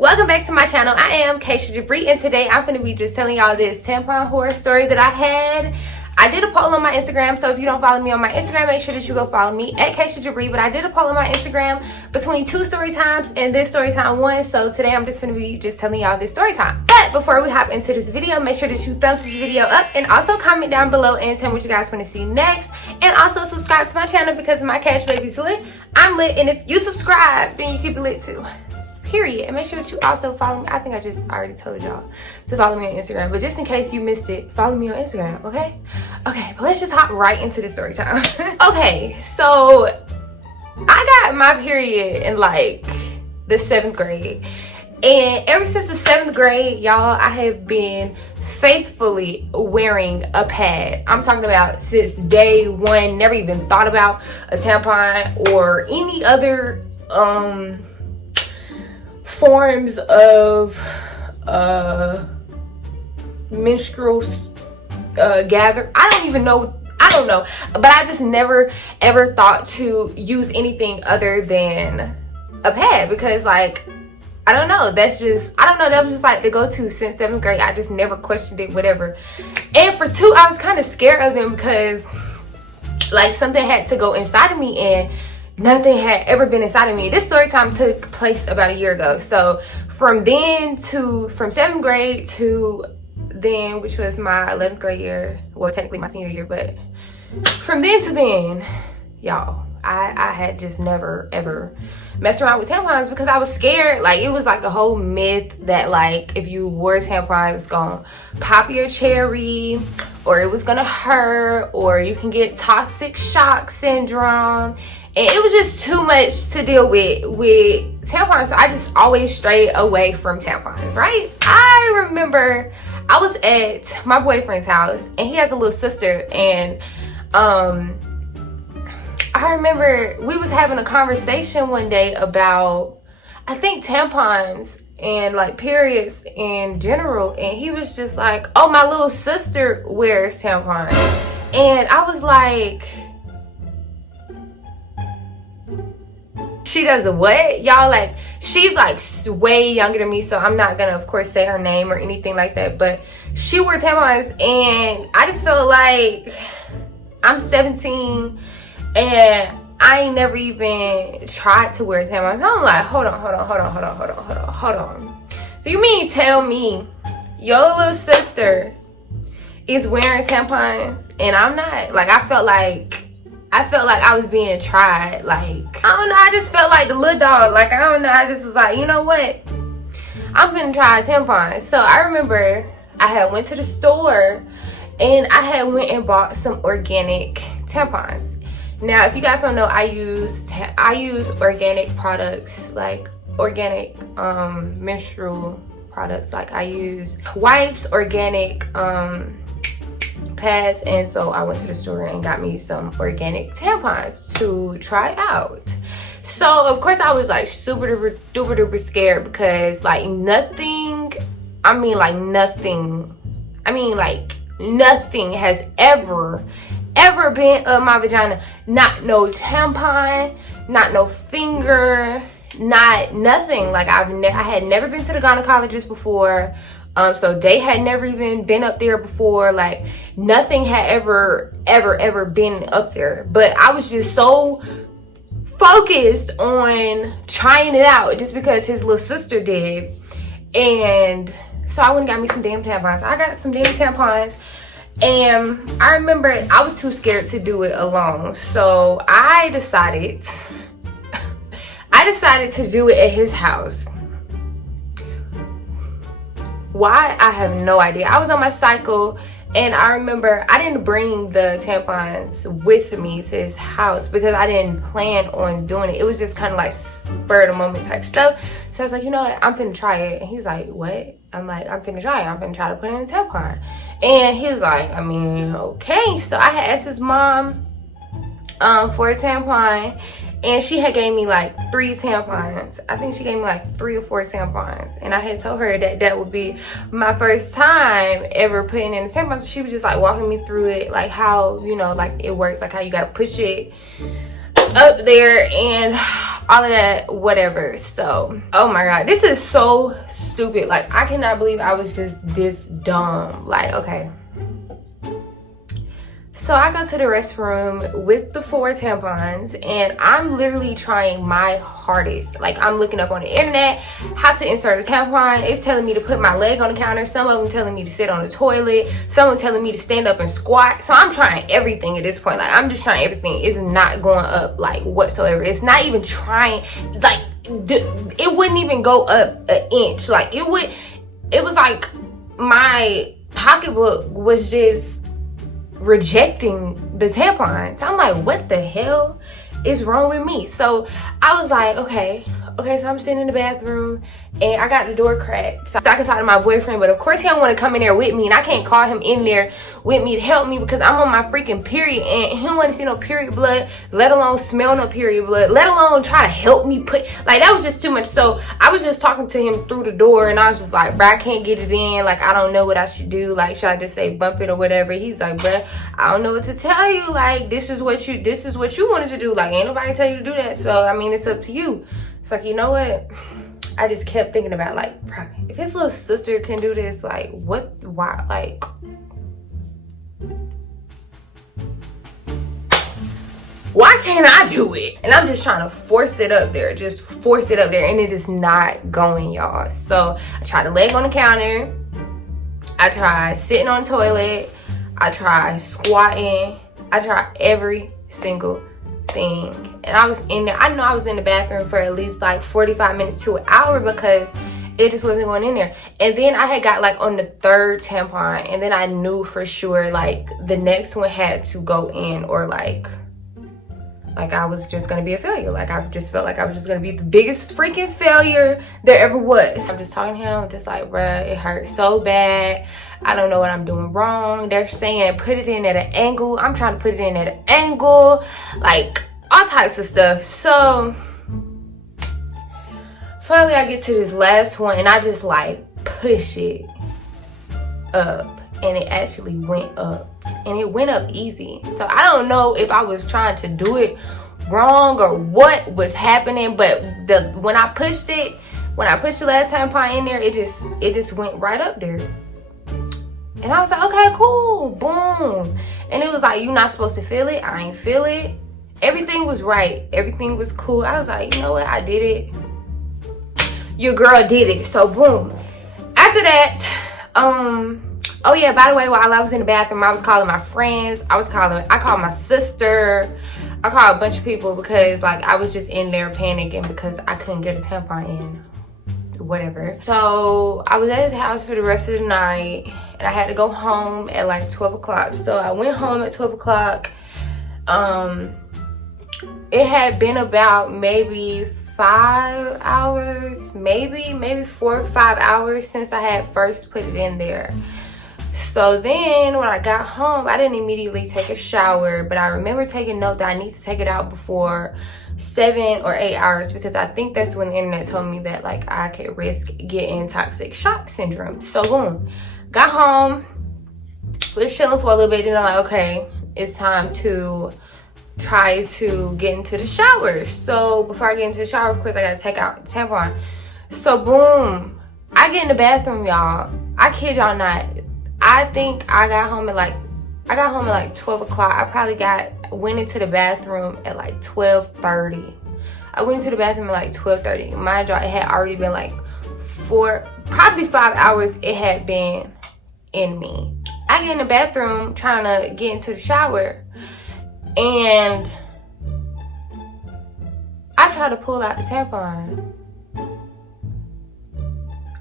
Welcome back to my channel. I am Jabre, and today I'm going to be just telling y'all this tampon horror story that I had. I did a poll on my Instagram, so if you don't follow me on my Instagram, make sure that you go follow me at Jabre. But I did a poll on my Instagram between two story times and this story time one. So today I'm just going to be just telling y'all this story time. But before we hop into this video, make sure that you thumbs this video up and also comment down below and tell me what you guys want to see next. And also subscribe to my channel because my cash baby's lit. I'm lit, and if you subscribe, then you keep it lit too. Period. And make sure that you also follow me. I think I just already told y'all to follow me on Instagram, but just in case you missed it, follow me on Instagram. Okay, but let's just hop right into the story time. Okay, so I got my period in like the 7th grade, and ever since the 7th grade, y'all, I have been faithfully wearing a pad. I'm talking about since day one. Never even thought about a tampon or any other forms of menstrual gather. I don't know, but I just never ever thought to use anything other than a pad because, like, I don't know, that was just like the go-to since 7th grade. I just never questioned it, whatever. And for 2, I was kind of scared of them because, like, something had to go inside of me and nothing had ever been inside of me. This story time took place about a year ago. So from 7th grade to then, which was my 11th grade year, well, technically my senior year, but from then to then, y'all, I had just never ever messed around with tampons because I was scared. Like, it was like a whole myth that, like, if you wore a tampon, it was gonna pop your cherry, or it was gonna hurt, or you can get toxic shock syndrome. And it was just too much to deal with tampons. So I just always strayed away from tampons, right? I remember I was at my boyfriend's house, and he has a little sister, and I remember we was having a conversation one day about, I think, tampons and like periods in general, and he was just like, oh, my little sister wears tampons. And I was like, she does a what? Y'all, like, she's like way younger than me, so I'm not gonna, of course, say her name or anything like that, but she wore tampons, and I just felt like I'm 17 and I ain't never even tried to wear tampons. I'm like, hold on. So you mean tell me your little sister is wearing tampons and I'm not? Like, I felt like I was being tried. Like, I don't know, I just felt like the little dog. Like, I don't know, I just was like, you know what? I'm gonna try a tampon. So I remember I had went to the store and I had went and bought some organic tampons. Now, if you guys don't know, I use organic products, like organic menstrual products. Like, I use wipes, organic pads, and so I went to the store and got me some organic tampons to try out. So of course I was like super duper scared because, like, nothing has ever been up my vagina. Not no tampon, not no finger, not nothing. Like, I had never been to the gynecologist before. So they had never even been up there before. Like, nothing had ever been up there. But I was just so focused on trying it out just because his little sister did. And so I went and got me some damn tampons. I got some damn tampons. And I remember I was too scared to do it alone. So I decided to do it at his house. Why? I have no idea. I was on my cycle, and I remember I didn't bring the tampons with me to his house because I didn't plan on doing it. It was just kind of like spur of the moment type stuff. So I was like, you know what? I'm finna try it. And he's like, what? I'm like, I'm finna try it. I'm finna try to put in a tampon. And he was like, I mean, okay. So I had asked his mom for a tampon, and she had gave me like 3 tampons. I think she gave me like 3 or 4 tampons. And I had told her that that would be my first time ever putting in a tampon. So she was just like walking me through it, like how, you know, like it works, like how you gotta push it up there and all of that, whatever. So, oh my god, this is so stupid. Like, I cannot believe I was just this dumb. Like, okay. So I go to the restroom with the 4 tampons, and I'm literally trying my hardest. Like, I'm looking up on the internet how to insert a tampon. It's telling me to put my leg on the counter. Some of them telling me to sit on the toilet. Some of them telling me to stand up and squat. So I'm trying everything at this point. Like, I'm just trying everything. It's not going up, like, whatsoever. It's not even trying. Like, it wouldn't even go up an inch. Like, it was like my pocketbook was just rejecting the tampon. So I'm like, what the hell is wrong with me? So I was like, okay, so I'm sitting in the bathroom and I got the door cracked so I can talk to my boyfriend, but of course he don't want to come in there with me, and I can't call him in there with me to help me because I'm on my freaking period, and he don't want to see no period blood, let alone smell no period blood, let alone try to help me put, like, that was just too much. So I was just talking to him through the door, and I was just like, bruh, I can't get it in, like, I don't know what I should do, like, should I just say bump it or whatever? He's like, bruh, I don't know what to tell you, like, this is what you wanted to do, like, ain't nobody tell you to do that, so I mean, it's up to you. It's like, you know what, I just kept thinking about, like, if his little sister can do this, like, why, like, why can't I do it? And I'm just trying to force it up there, and it is not going, y'all. So I tried to leg on the counter, I tried sitting on the toilet, I tried squatting, I tried every single thing, and I was in there. I know I was in the bathroom for at least like 45 minutes to an hour because it just wasn't going in there. And then I had got like on the 3rd tampon, and then I knew for sure like the next one had to go in, or like I was just gonna be a failure. Like, I just felt like I was just gonna be the biggest freaking failure there ever was. I'm just talking to him, just like, bruh, it hurts so bad. I don't know what I'm doing wrong. They're saying put it in at an angle. I'm trying to put it in at an angle, like all types of stuff. So finally I get to this last one, and I just like push it up, and it actually went up, and it went up easy. So I don't know if I was trying to do it wrong or what was happening, but when I pushed the last tampon in there, it just went right up there. And I was like, okay, cool, boom. And it was like, you're not supposed to feel it. I ain't feel it. Everything was right. Everything was cool. I was like, you know what? I did it. Your girl did it. So boom. After that, oh yeah, by the way, while I was in the bathroom, I was calling my friends. I called my sister. I called a bunch of people because like I was just in there panicking because I couldn't get a tampon in. Whatever. So I was at his house for the rest of the night, and I had to go home at like 12 o'clock. So I went home at 12 o'clock. It had been about maybe 5 hours, maybe 4 or 5 hours since I had first put it in there. So then when I got home, I didn't immediately take a shower, but I remember taking note that I need to take it out before 7 or 8 hours, because I think that's when the internet told me that like I could risk getting toxic shock syndrome. So boom, got home, was chilling for a little bit, and I'm like, okay, it's time to try to get into the shower. So before I get into the shower, of course I gotta take out the tampon. So boom, I get in the bathroom, y'all. I kid y'all not. I think I got home at like 12 o'clock. I probably went into the bathroom at like 12:30. I went into the bathroom at like 12:30. Mind y'all, it had already been like probably 5 hours it had been in me. I get in the bathroom trying to get into the shower, and I try to pull out the tampon.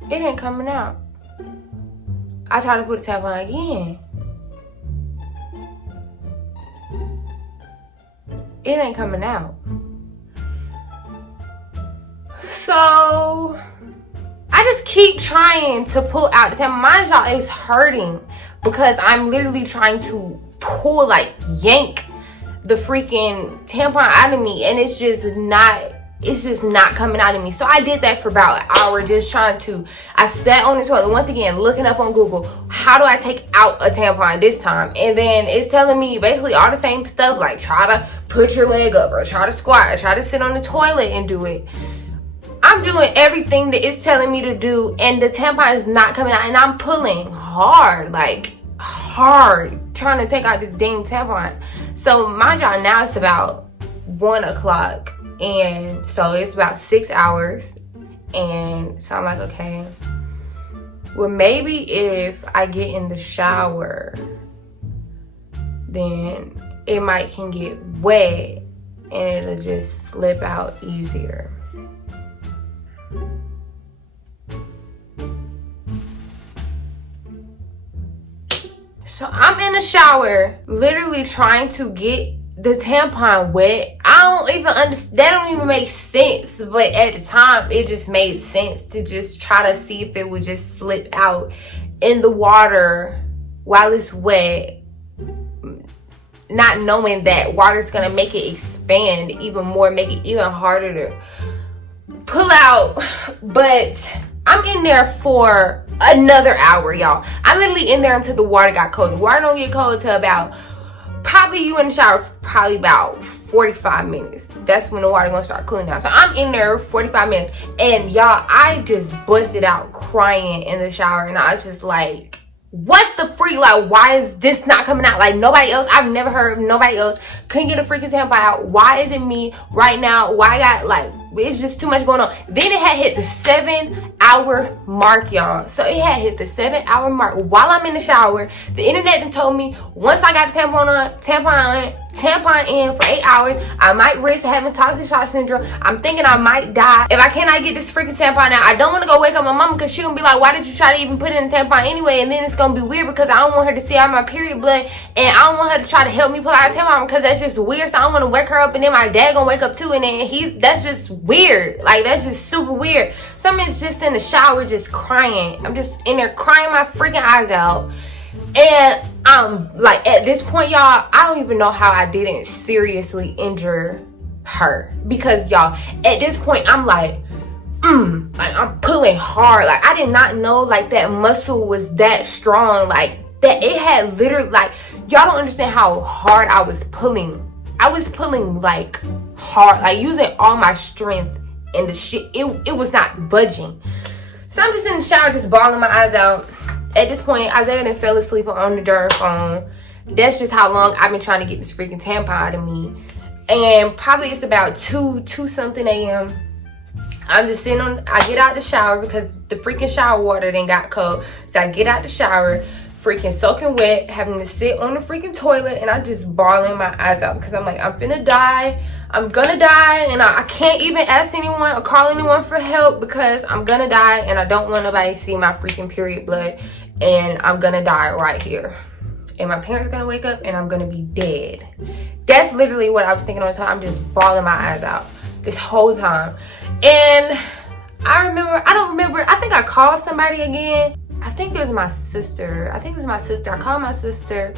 It ain't coming out. I try to put the tampon again. It ain't coming out. So I just keep trying to pull out the tampon. Mind y'all, it's hurting because I'm literally trying to yank the freaking tampon out of me, and it's just not it's just not coming out of me. So I did that for about an hour, just trying to, I sat on the toilet, once again, looking up on Google, how do I take out a tampon this time? And then it's telling me basically all the same stuff, like try to put your leg up, or try to squat, or try to sit on the toilet and do it. I'm doing everything that it's telling me to do, and the tampon is not coming out, and I'm pulling hard, like hard, trying to take out this dang tampon. So mind y'all, now it's about 1 o'clock, and so it's about 6 hours. And so I'm like, okay, well, maybe if I get in the shower, then it might can get wet and it'll just slip out easier. So I'm in the shower, literally trying to get the tampon wet. I don't even understand. That don't even make sense. But at the time, it just made sense to just try to see if it would just slip out in the water while it's wet. Not knowing that water's gonna make it expand even more, make it even harder to pull out. But I'm in there for another hour, y'all. I'm literally in there until the water got cold. The water don't get cold till about, probably you in the shower probably about 45 minutes. That's when the water gonna start cooling down. So I'm in there 45 minutes, and y'all, I just busted out crying in the shower, and I was just like, what the freak? Like, why is this not coming out? Like, nobody else, I've never heard of nobody else couldn't get a freaking tampon out. Why is it me right now? Why I got, like, it's just too much going on. Then it had hit the 7-hour mark, y'all. So it had hit the 7-hour mark while I'm in the shower. The internet then told me once I got the tampon in for 8 hours, I might risk having toxic shock syndrome. I'm thinking I might die if I cannot get this freaking tampon out. I don't want to go wake up my mama, because she gonna be like, why did you try to even put in a tampon anyway? And then it's gonna be weird because I don't want her to see out my period blood, and I don't want her to try to help me pull out a tampon, because that's just weird. So I don't want to wake her up, and then my dad gonna wake up too, and then that's just weird. Like, that's just super weird. So I'm just in the shower just crying. I'm just in there crying my freaking eyes out. And like, at this point, y'all, I don't even know how I didn't seriously injure her, because y'all, at this point I'm like I'm pulling hard. Like, I did not know like that muscle was that strong, like that it had literally, like, y'all don't understand how hard I was pulling. I was pulling like hard, like using all my strength, and the shit, it was not budging. So I'm just in the shower just bawling my eyes out. At this point, Isaiah done fell asleep on the darn phone. That's just how long I've been trying to get this freaking tampon out of me. And probably it's about 2 something a.m. I'm just sitting on, I get out the shower because the freaking shower water then got cold. So I get out the shower, freaking soaking wet, having to sit on the freaking toilet, and I'm just bawling my eyes out because I'm like, I'm finna die. I'm gonna die, and I can't even ask anyone or call anyone for help because I'm gonna die, and I don't want nobody to see my freaking period blood, and I'm gonna die right here. And my parents gonna wake up and I'm gonna be dead. That's literally what I was thinking all the time. I'm just bawling my eyes out this whole time. And I don't remember, I think I called somebody again. I think it was my sister. I called my sister,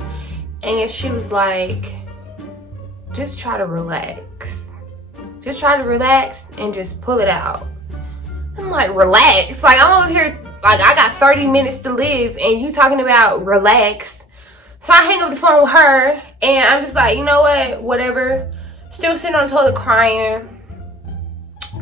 and she was like, just try to relax. Just try to relax and just pull it out. I'm like, relax? Like, I'm over here, like, I got 30 minutes to live, and you talking about relax? So I hang up the phone with her, and I'm just like, you know what? Whatever. Still sitting on the toilet crying.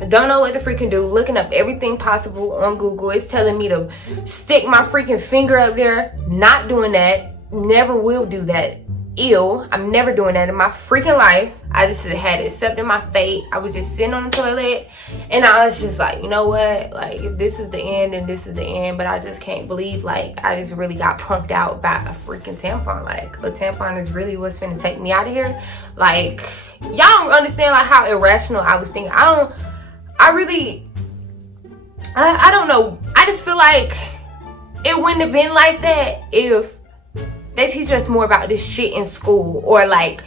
Don't know what to freaking do. Looking up everything possible on Google. It's telling me to stick my freaking finger up there. Not doing that. Never will do that. Ew. I'm never doing that in my freaking life. I just had accepted my fate. I was just sitting on the toilet, and I was just like, you know what? Like, if this is the end, then this is the end. But I just can't believe, like, I just really got punked out by a freaking tampon. Like, a tampon is really what's finna take me out of here. Like, y'all don't understand, like, how irrational I was thinking. I don't know. I just feel like it wouldn't have been like that if they teach us more about this shit in school, or like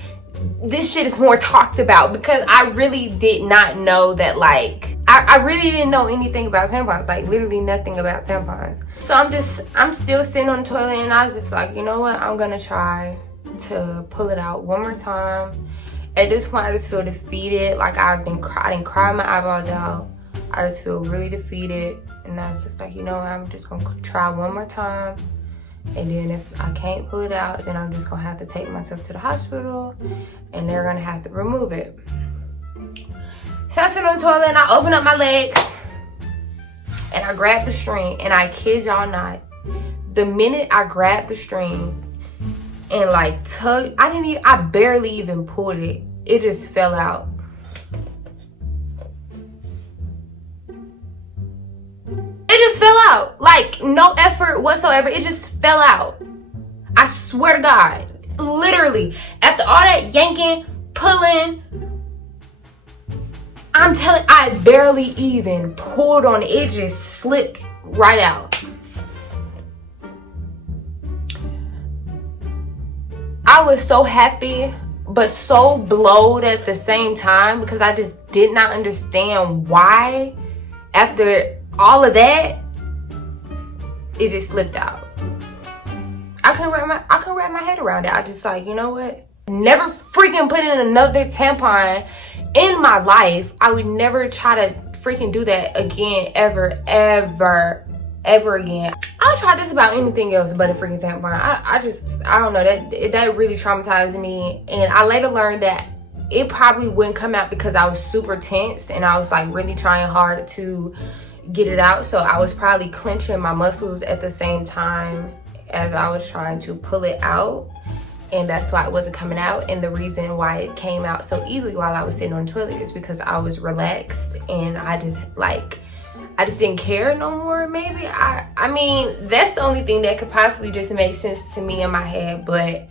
this shit is more talked about, because I really did not know that, like, I really didn't know anything about tampons, like literally nothing about tampons. So I'm still sitting on the toilet, and I was just like, you know what, I'm gonna try to pull it out one more time At this point, I just feel defeated. Like I didn't cry my eyeballs out. I just feel really defeated. And I was just like, you know what, I'm just gonna try one more time. And then if I can't pull it out, then I'm just gonna have to take myself to the hospital and they're gonna have to remove it. So I sit on the toilet and I open up my legs and I grab the string, and I kid y'all not, the minute I grabbed the string and like tugged, I barely even pulled it. It just fell out. It just fell out. Like no effort whatsoever. It just fell out. I swear to God. Literally. After all that yanking, pulling, I'm telling, I barely even pulled on it. It just slipped right out. I was so happy, but so blowed at the same time, because I just did not understand why, after all of that, it just slipped out. I couldn't wrap my head around it. I just like, you know what? Never freaking put in another tampon in my life. I would never try to freaking do that again, ever again. I'll try just about anything else but a freaking tampon. I don't know, that really traumatized me. And I later learned that it probably wouldn't come out because I was super tense and I was like really trying hard to get it out. So I was probably clenching my muscles at the same time as I was trying to pull it out. And that's why it wasn't coming out. And the reason why it came out so easily while I was sitting on the toilet is because I was relaxed and I just didn't care no more, maybe. I mean, that's the only thing that could possibly just make sense to me in my head. But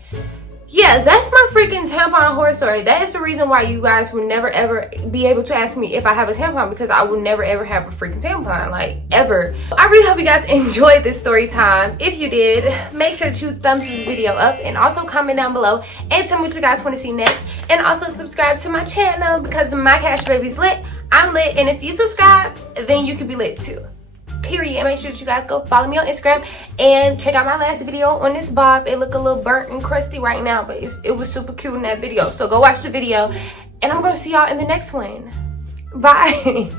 yeah, that's my freaking tampon horror story. That is the reason why you guys will never ever be able to ask me if I have a tampon, because I will never ever have a freaking tampon, like ever. I really hope you guys enjoyed this story time. If you did, make sure to thumbs this video up and also comment down below and tell me what you guys want to see next. And also subscribe to my channel, because my Cash Baby's lit. I'm lit, and if you subscribe, then you can be lit too. Period. And make sure that you guys go follow me on Instagram and check out my last video on this bob. It look a little burnt and crusty right now, but it was super cute in that video. So go watch the video, and I'm gonna see y'all in the next one. Bye.